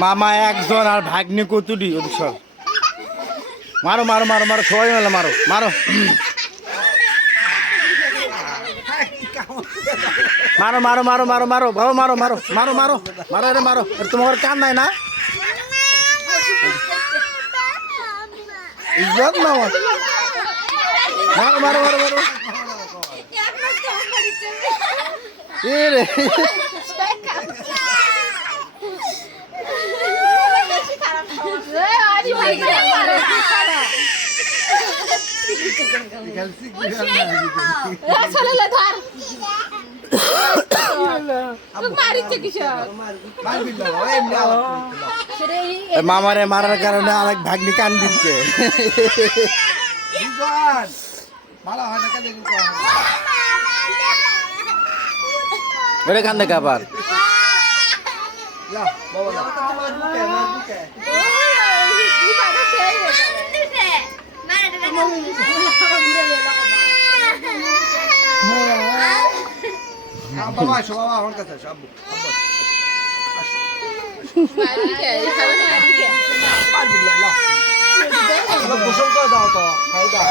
মামা একজন আর ভাগ্নি কতুরি ওদিক সব মারো মারো মারো মারো সবাই মেলে মারো মারো মারো মারো মারো মারো মারো বাবা মারো মারো মারো মারো মারো রে মারো তোমার কান নাই না ইজ্জত না মারো মারো মারো মারো এ রে মামারে মারার কারণে আরেক ভাগ্নি কান দিচ্ছে কান দেখে আবার বাবা আসো বাবা আমার কাছে আসো আব্বু গোসল করে দাও তো খাই দাও